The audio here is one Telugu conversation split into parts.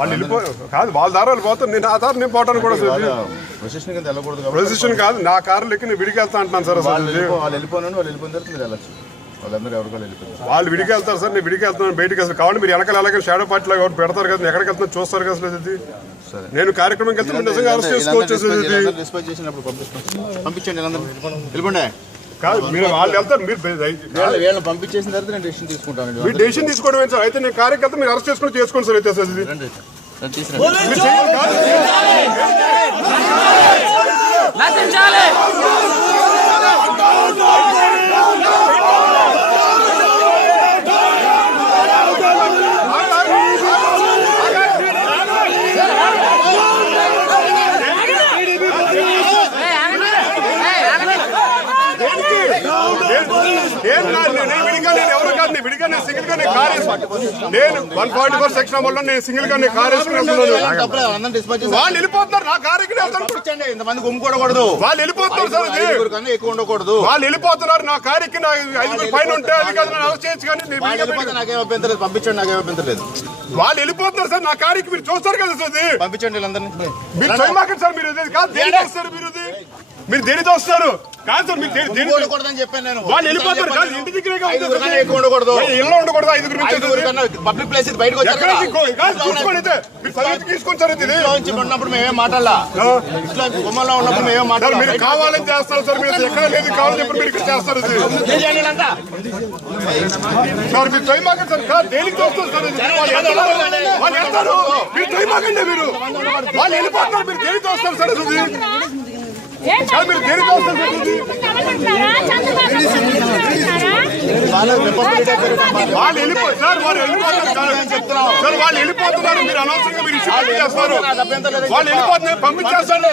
వాళ్ళు కాదు వాళ్ళ దారాలు పోతారు, నేను ఆ దారి నేను పోవటానికి కూడా ప్రొసెషన్ కాదు, నా కారులో ఎక్కి నేను విడికి వెళ్తా అంటున్నాను సార్. వాళ్ళు వెళ్ళిపోయిన తర్వాత మీరు వెళ్ళచ్చు, వాళ్ళందరూ ఎవరికాలు వెళ్ళిపోతారు. వాళ్ళు విడికి వెళ్తారు సార్, నేను విడికి వెళ్తున్నాను బయటకి. అసలు కాబట్టి మీరు వెనకాల అలాగే షాడో పార్టీ లాగా ఎవరు పెడతారు కదా, ఎక్కడికి వెళ్తున్నా చూస్తారు కదా. అసలు ఇది నేను కార్యక్రమం వెళ్తే నిజంగా అరెస్ట్ చేసుకోవచ్చు. పంపించండి వెళ్ళిపోండి. కాదు మీరు వాళ్ళు వెళ్తారు, మీరు వీళ్ళని పంపించేసిన తర్వాత నేను డెసిషన్ తీసుకుంటాను. మీరు డెసిషన్ తీసుకోవడం సార్. అయితే నేను కార్యకర్త మీరు అరెస్ట్ చేసుకుని చేసుకోండి సార్. అయితే సార్ ఇది విడిగా నేను సింగిల్ గా నేను కార్ నేను 144 సెక్షన్ అమల్లో నేను సింగిల్ గా నేను కార్ వేసుకుని వాళ్ళు వెళ్ళిపోతున్నారు. నా కార్ ఇంతమంది గుమ్ముకూడకూడదు, వాళ్ళు వెళ్ళిపోతున్నారు సార్. ఎక్కువ ఉండకూడదు, వాళ్ళు వెళ్ళిపోతున్నారు. నా కార్ ఎక్కి 5 పైన ఉంటే అది కాదు అరెస్ట్ చేయొచ్చు. కానీ నాకేం అభ్యంతరం లేదు, పంపించండి, నాకేం అభ్యంతరం లేదు. వాళ్ళు వెళ్ళిపోతున్నారు సార్. నా కార్ ఎక్కి మీరు చూస్తారు కదా సార్. పంపించండి వీళ్ళందరినీ. మీరు చేయమాకండి సార్. మీరు కాదు దేని వస్తారు, మీరు దేనితో వస్తారు కాదు సార్. మీరు చెప్పాను నేను. వాళ్ళు వెళ్ళిపోతారు కాదు, ఇంటి దగ్గర ఉండకూడదు, ఇల్లు ఉండకూడదు. 5 పబ్లిక్ ప్లేస్ బయటకు తీసుకొని సార్. ఉన్నప్పుడు మేమేం మాట్లాడాలా, ఇట్లా గుమ్మంలో ఉన్నప్పుడు మేమేం మాట్లాడాలి. మీరు కావాలని చేస్తారు సార్. మీరు ఎక్కడ లేదు కావాలని చెప్పి మీరు ఇక్కడ చేస్తారు సార్. మీరు చేయమాకండి సార్. కాదు దేనికి చూస్తారు సార్. వాళ్ళు వెళ్తారు, మీరు చేయమాకండి. మీరు వాళ్ళు వెళ్ళిపోతారు, మీరు దేనికి చూస్తారు సార్. మీరు దేనికి చూస్తారు సార్. వాళ్ళు వెళ్ళిపోతారు, వాళ్ళు వెళ్ళిపోతున్నారు. మీరు అనవసరంగా మీరు ఇష్యూ చేస్తారు. వాళ్ళు వెళ్ళిపోతున్నారు, పంపించేస్తారు.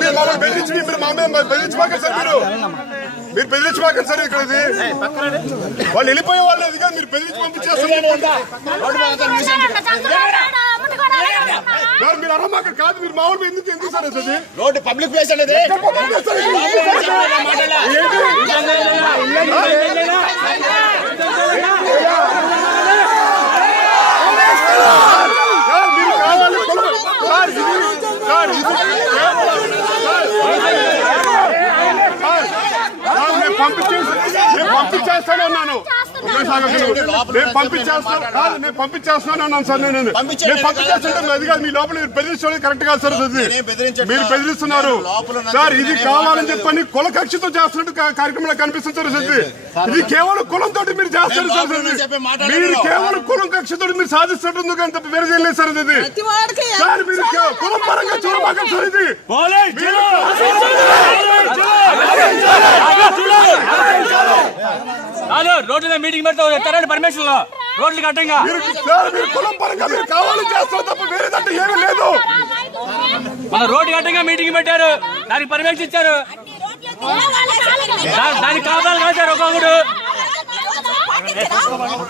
మీరు మమ్మల్ని బెదిరించి మీరు మా మీద బెదిరించమాకండి సార్. మీరు బెదిరించమాకండి సార్. ఇక్కడ ఇది వాళ్ళు వెళ్ళిపోయే వాళ్ళు ఇది కాదు, మీరు బెదిరించి పంపించేస్తారు. మీరు అరమాక కాదు, మీరు మామూలు ఎందుకు సార్ అది రోడ్డు పబ్లిక్ ప్లేస్ అనేది. పంపించేస్తాను అన్నాను. నేను పంపించేస్తున్నాను అన్నాను సార్. నేను పంపించేస్తుంటే అది కాదు, మీ లోపల మీరు బెదిరించడం కరెక్ట్ కాదు సార్. మీరు బెదిరిస్తున్నారు సార్. ఇది కావాలని చెప్పని కుల కక్షతో చేస్తున్నట్టు కార్యక్రమంలో కనిపిస్తుంది సార్. ఇది కేవలం కులంతో మీరు చేస్తారు సార్. మీరు కేవలం కులం కక్షతో మీరు సాధిస్తున్నట్టు కానీ తప్ప వేరే చేయలేదు సార్. ఇది సార్ మీరు కులం పరంగా చూడమాకండి సార్. ఇది రోడ్ల మీటింగ్ పెడతారు పర్మిషన్ లో రోడ్లకి అడ్డంగా కులం పరంగా మీరు కావాలని చేస్తారు తప్ప వేరేదంటే ఏమీ లేదు. మన రోడ్డుకి అడ్డంగా మీటింగ్ పెట్టారు, దానికి పర్మిషన్ ఇచ్చారు. దానికి కావాలి కాదు ఒక్కొక్కడు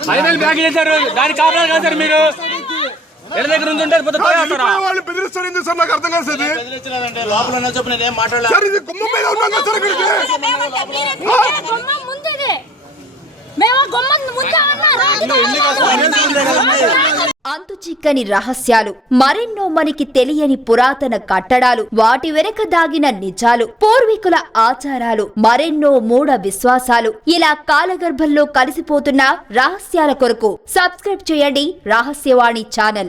ఫైనల్ బ్యాగ్ చేశారు. దానికి కావాలి కాదు సార్. మీరు ఎడ దగ్గర ఉంటుంటారు వాళ్ళు బెదిరిస్తారు ఎందుకు సార్? నాకు అర్థం కాదు సార్. ఇది గుమ్మం మీద ఉన్నాం కదా సార్. అంతు చిక్కని రహస్యాలు, మరెన్నో మనకి తెలియని పురాతన కట్టడాలు, వాటి వెనక దాగిన నిజాలు, పూర్వీకుల ఆచారాలు, మరెన్నో మూఢ విశ్వాసాలు, ఇలా కాలగర్భంలో కలిసిపోతున్న రహస్యాల కొరకు సబ్స్క్రైబ్ చేయండి రహస్యవాణి ఛానల్.